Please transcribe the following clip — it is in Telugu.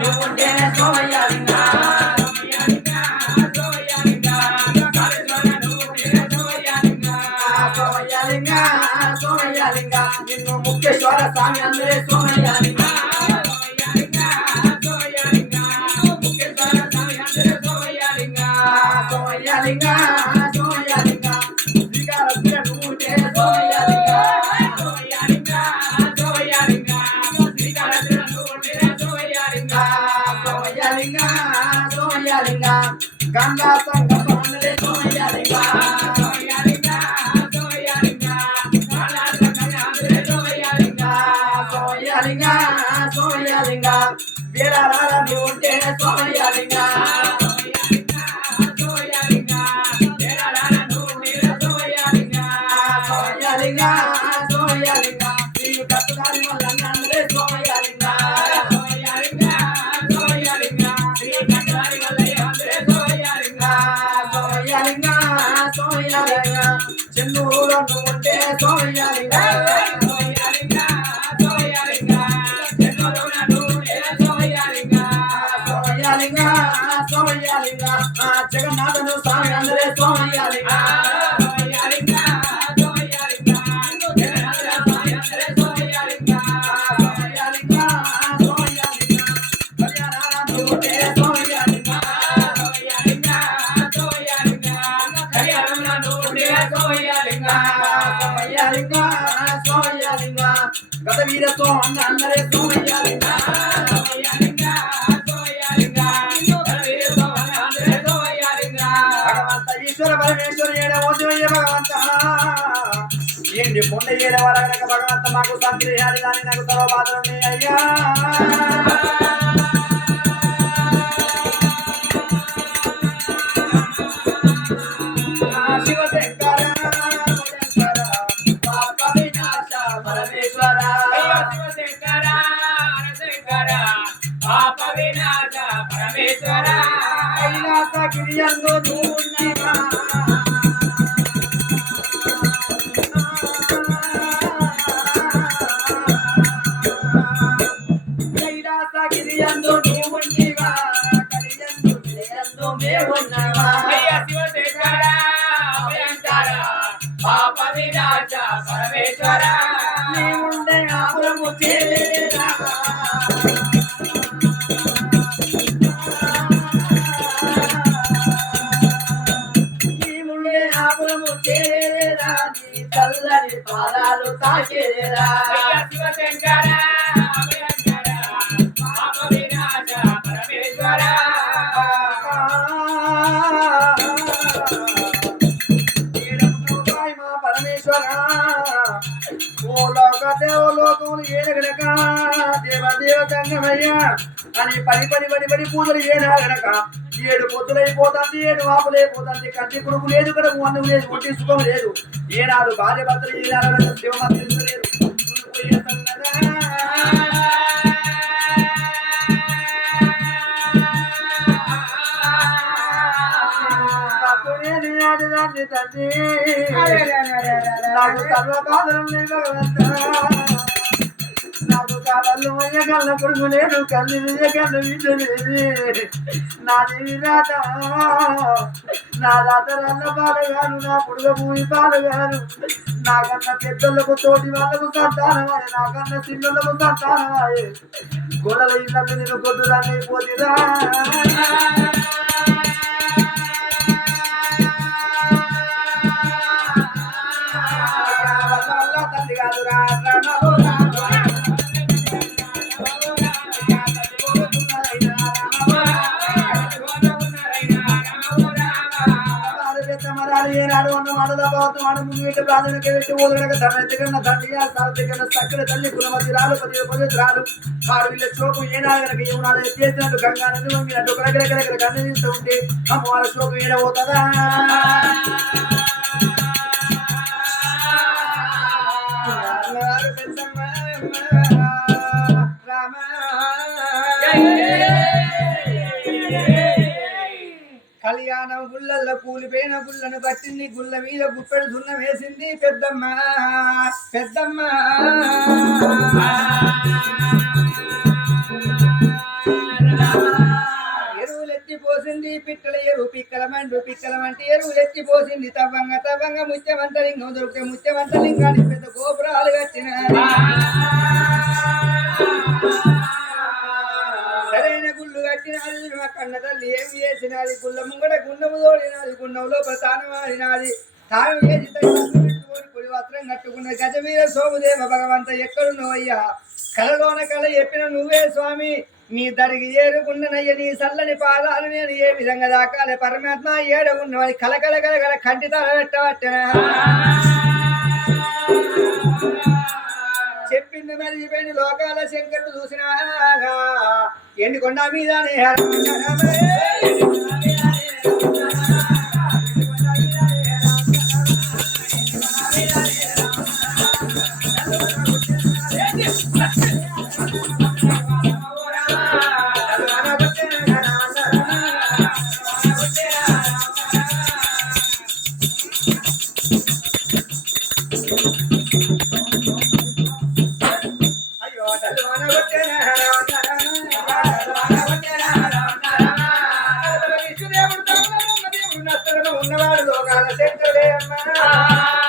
నువ్వుంటేనే సోమయ్యలింగా సోమయ్యలింగా సోమయ్యలింగా నిన్ను ముఖ్యేశ్వర స్వామి అందరే సోమయ్యలింగా సోమయ్యలింగా సోమయ్యలింగా శ్రీకాళహస్తిలో నువ్వుంటే సోమయ్యలింగా సోమయ్యలింగా సోమయ్యలింగా గంగా సంగమ అందరే సోమయ్యలింగా సోమయ్యలింగా సోమయ్యలింగా వీరారాల నువ్వుంటే సోమయ్యలింగా సోమయ్యలింగా సోమయ్యలింగా నీవు కట్టుదాని వల్ల అందరే సోమయ్యలింగా సోమయ్యలింగా సోమయ్యలింగా చెన్నూరులో నువ్వుంటే సోమయ్యలింగా సోమయ్యలింగా సోమయ్యలింగా జగన్నాథను స్వామి అందరే సోమయ్యలింగా గత వీరతో అందరే సోమయ్యలింగా భగవంత ఈశ్వర పరమేశ్వర ఏడవోజయ భగవంత ఏంటి పొండ ఏడవాల కనుక భగవంత మాకు సంగ్రహాలు కానీ నాకు సర్వబాధలు అయ్యా శివశంకర పరమేశ్వర కైలాసగిరియందు నువ్వున్నవా కైలాసగిరియందు నువ్వున్నవా కలియందు విజయందు మేమున్నవా శివశంకర అభయంకర పాప వినాశ పరమేశ్వర నీవుండే ఆపురము చేరా చల్లని పాదాలు తాకేరా శివశంకర పాప వినాశ పరమేశ్వర పరమేశ్వర ఓ లోక దేవలోకములు ఏడగనక దేవదేవ గంగమయ్యా అని పడి పూజలు ఏడాగనక 7 పొద్దులైపోతుంది 7 వాపులైపోతుంది కంటి కొడుకు లేదు కడుపు అన్నం లేదు ఒంటి సుఖం లేదు ఏనాడు భార్య భర్తలు ఏనాడు శివమంత్రి లేరు తండ్రి నాకు సర్వబాధలు భగవంత నాకు కాళ్ళు మయ్య కళ్ళ కొడుకు లేదు కళ్ళు కళ్ళు విద్యలేదు నాది రాత నా రాత రన్న పాలగాను నా పుడుగ భూమి పాలగాను నాకన్నా పెద్దలకు తోటి వాళ్ళకు సంతానమాయే నాకన్నా చిన్నలకు సంతానమాయే గోడల ఇళ్ళని నేను కొద్దుదాన్ని అయిపోతుందా తల్లి కాదు రా ఏనాడు అన్న మనదా భావతం అను ముందు పెట్టి ప్రాథమిక పెట్టి ఓదగనక ధర్మకన్నా దండిగా సాధికన్నా సక్కల తల్లి కులమతి రాలు 10 రాలు 6 వీళ్ళ చోకు ఏనాడు కనుక ఏమన్నా చేసినట్టు గంగా నది వంగినట్టు కరకర కన్ను తీస్తూ ఉంటే అమ్మ వాళ్ళ చోకు ఏడబోతుందా కళ్యాణం గుళ్ళల్లో కూలిపోయిన గుళ్ళను పట్టింది గుళ్ళ మీద గుప్పెడు సున్నం వేసింది పెద్దమ్మ పెద్దమ్మ తిక్కల వంటి ఎరువు ఎత్తిపోసింది తవ్వంగా తవ్వంగా ముత్యమంత లింగం దొరికితే ముత్యమంత లింగానికి పెద్ద గోపురాలు కట్టిన సరైన గుళ్ళు కట్టినది మా కన్న తల్లి ఏమి చేసినది గుళ్ళ ముంగడ గుండము తోడినది గుండం లోపల తాను ఆడినది తాను చేసి పొడి వస్త్రం కట్టుకున్న గజవీర సోముదేవ భగవంత ఎక్కడున్నావయ్యా కలలోన కల చెప్పిన నువ్వే స్వామి నీ దడికి ఏరుకున్ననయ్య నీ సల్లని పాదాలు నేను ఏ విధంగా దాకాలే పరమాత్మ ఏడ ఉన్నవాడి కలకల కలకల కంటి తల పెట్టవట్టనా చెప్పింది మరిగిపోయిన లోకాల శంకరుడు చూసినా ఎండుకొండ మీదనే ఉన్నవాడు లోకాల శంకరుడే అమ్మా